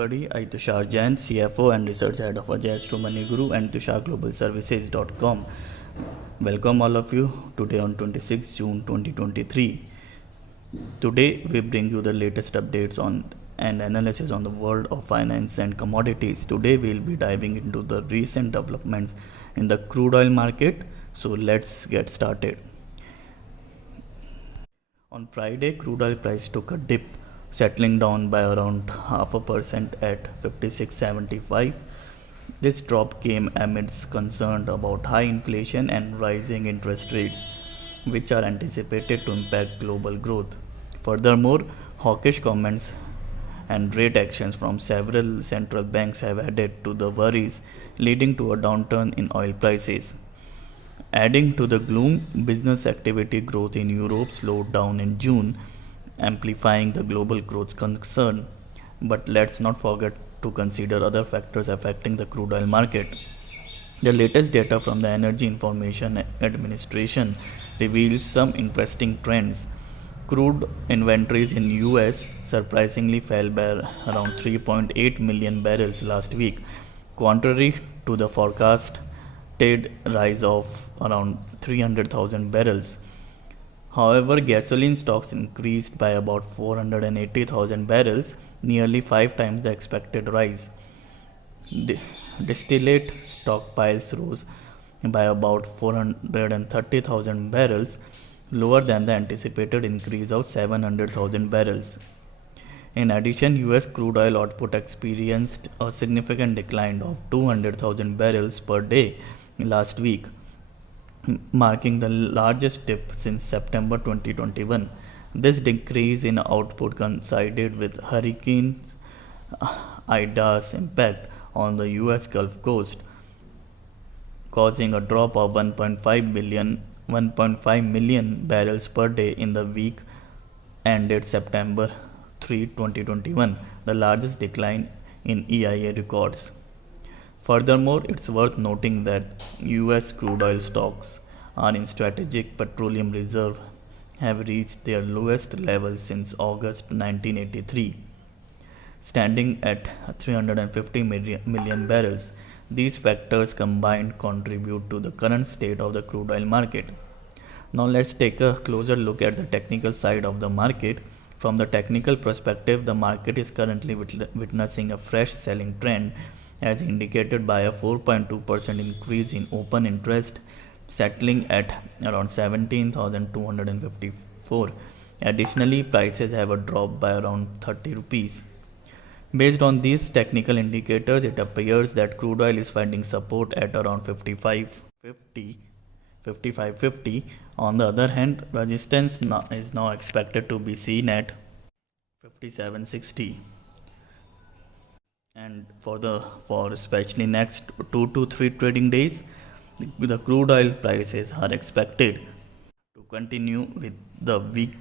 everybody. I Tushar Jain, CFO and Research Head of Ajay Money Guru and TusharGlobalServices.com. Welcome all of you today on 26 June 2023. Today we bring you the latest updates on and analysis on the world of finance and commodities. Today we will be diving into the recent developments in the crude oil market. So let's get started. On Friday, crude oil price took a dip, settling down by around 0.5% at 56.75. This drop came amidst concern about high inflation and rising interest rates, which are anticipated to impact global growth. Furthermore, hawkish comments and rate actions from several central banks have added to the worries, leading to a downturn in oil prices. Adding to the gloom, business activity growth in Europe slowed down in June, amplifying the global growth concern. But let's not forget to consider other factors affecting the crude oil market. The latest data from the Energy Information Administration reveals some interesting trends. Crude inventories in US surprisingly fell by around 3.8 million barrels last week, contrary to the forecasted rise of around 300,000 barrels. However, gasoline stocks increased by about 480,000 barrels, nearly 5 times the expected rise. Distillate stockpiles rose by about 430,000 barrels, lower than the anticipated increase of 700,000 barrels. In addition, US crude oil output experienced a significant decline of 200,000 barrels per day last week, marking the largest dip since September 2021. This decrease in output coincided with Hurricane Ida's impact on the US Gulf Coast, causing a drop of 1.5 million barrels per day in the week ended September 3, 2021, the largest decline in EIA records. Furthermore, it's worth noting that US crude oil stocks are in strategic petroleum reserve have reached their lowest level since August 1983, standing at 350 million barrels. These factors combined contribute to the current state of the crude oil market. Now let's take a closer look at the technical side of the market. From the technical perspective, the market is currently witnessing a fresh selling trend as indicated by a 4.2% increase in open interest, settling at around 17,254. Additionally, prices have a drop by around 30 rupees. Based on these technical indicators, it appears that crude oil is finding support at around 55.50. On the other hand, resistance is now expected to be seen at 57.60. And for especially next 2 to 3 trading days, the crude oil prices are expected to continue with the weak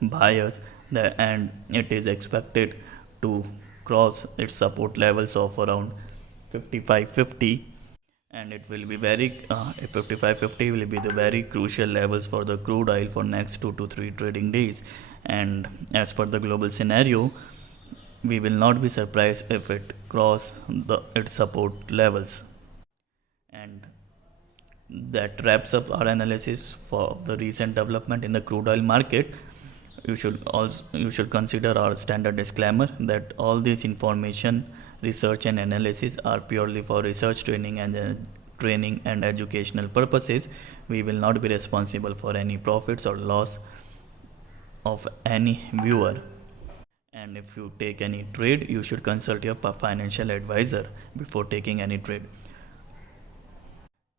buyers, and it is expected to cross its support levels of around 55.50, and it will be very 55.50 will be the very crucial levels for the crude oil for next 2 to 3 trading days. And as per the global scenario, we will not be surprised if it cross its support levels. And that wraps up our analysis for the recent development in the crude oil market. You should consider our standard disclaimer that all this information, research and analysis are purely for research, training and educational purposes. We will not be responsible for any profits or loss of any viewer. And if you take any trade, you should consult your financial advisor before taking any trade.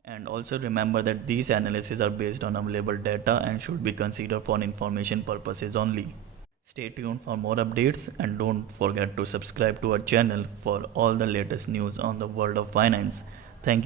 And also remember that these analyses are based on available data and should be considered for information purposes only. Stay tuned for more updates and don't forget to subscribe to our channel for all the latest news on the world of finance. Thank you.